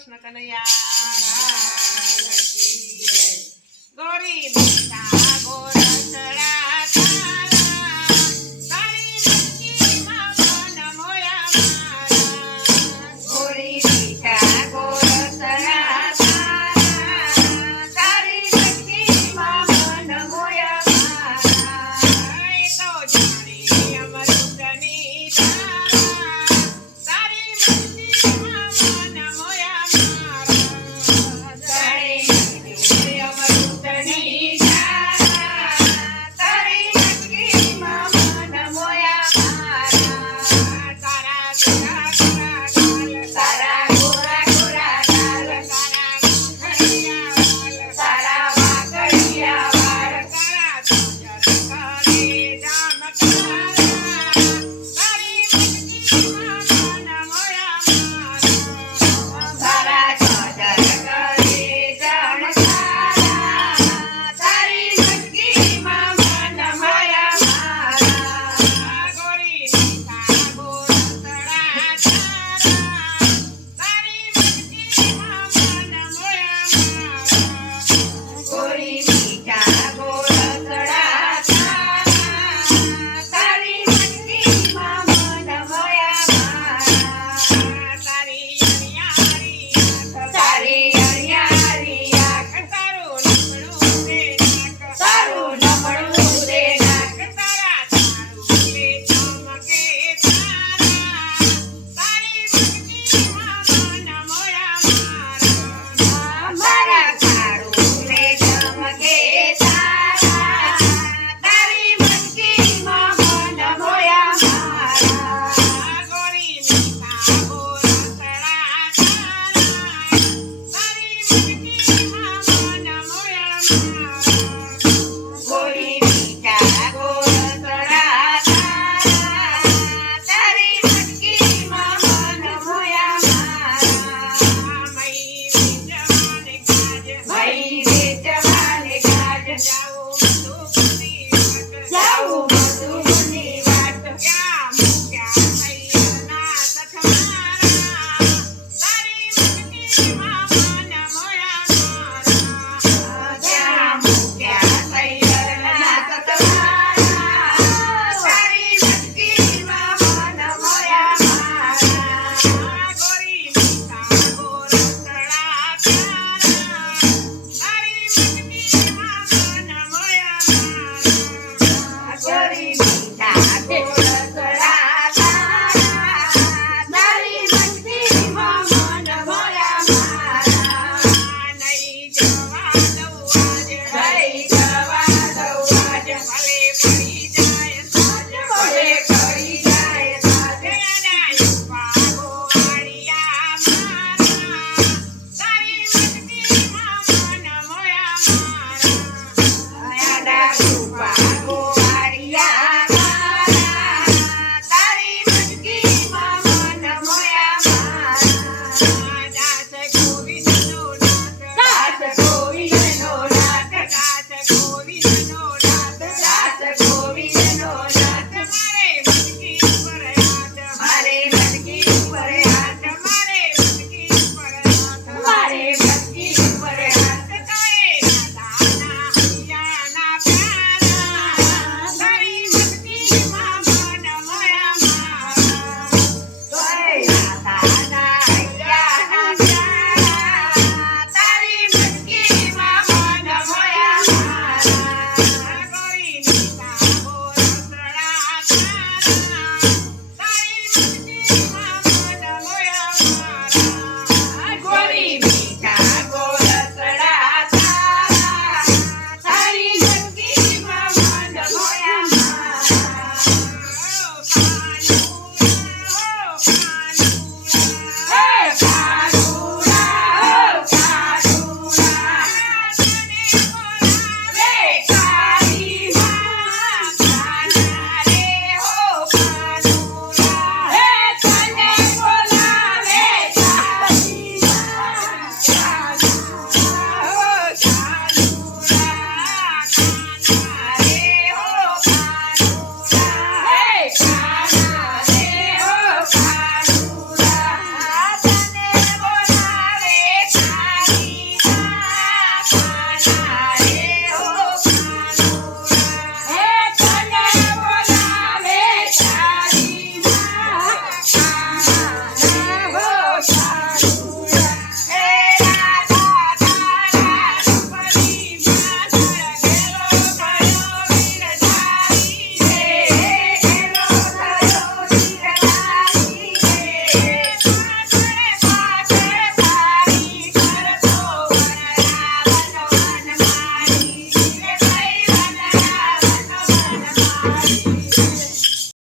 કૃષ્ણ કનૈયા ગોરી મીઠા ગોરસડા તારા તારી મટકીમાં મન મોયા મારા ગોરી મીઠા ગોરસડા તારા તારી મટકીમાં મન મોયા મારા એ તો જાણી અમૃતની ધારા તારી મટકીમાં મન મોયા મારા તારી મટકી અમૃતની ધારા તારી મટકીમાં મન મોયા મારા તારા ગોરા ગોરા ગાલ તારા ગોરા ગોરા ગાલ તારા ઘડિયા વાલ તારા વાકડિયા વાળ તારા જોજર કરે જામકારા તારી મટકીમાં મન મોયા મારા તારા ચોદર કરે જણસારા તારી મટકીમાં મન મોયા મારા ગોરી મીઠા ગોરસડા તારા તારી મટકીમાં મન મોયા મારા ગોરી મીઠા ગોરસડા તારા તારી મટકીમાં મન મોયા મારા તારી અણિયારી આંખ તારી અણિયારી આંખ તારું નમણું રે નાક તારું નમણું રે નાક તારા ચારું લે ચમકે તારા તારી મટકીમાં મન મોયા મારા મારા કાળું રે ચમકે તારા તારી મટકીમાં મન મોયા મારા ગોરી મીઠા ગોરસડા તારા તારી મટકીમાં મન મોયા મારા ગોરી મીઠા ગોરસડા તારા તારી મટકીમાં મન મોયા મારા મઈ જવાને કાજ ભઈ રે જવાને ગાજ જાઉં બધું ભૂલી વાટ જાઉં બધું ભૂલી વાટ ક્યાં મૂક્યા સૈયરના સથમારા તારી મટકીમાં મન મોયા મારા ત્યાં મૂક્યા સૈયરના સતવારા તારી મટકીમાં મન મોયા મારા ગોરી મીઠા ગોરસડા તારા તારી મટકીમાં મન મોયા મારા ગોરી મીઠા ગોરસડા તારા તારી મટકીમાં મન મોયા મારા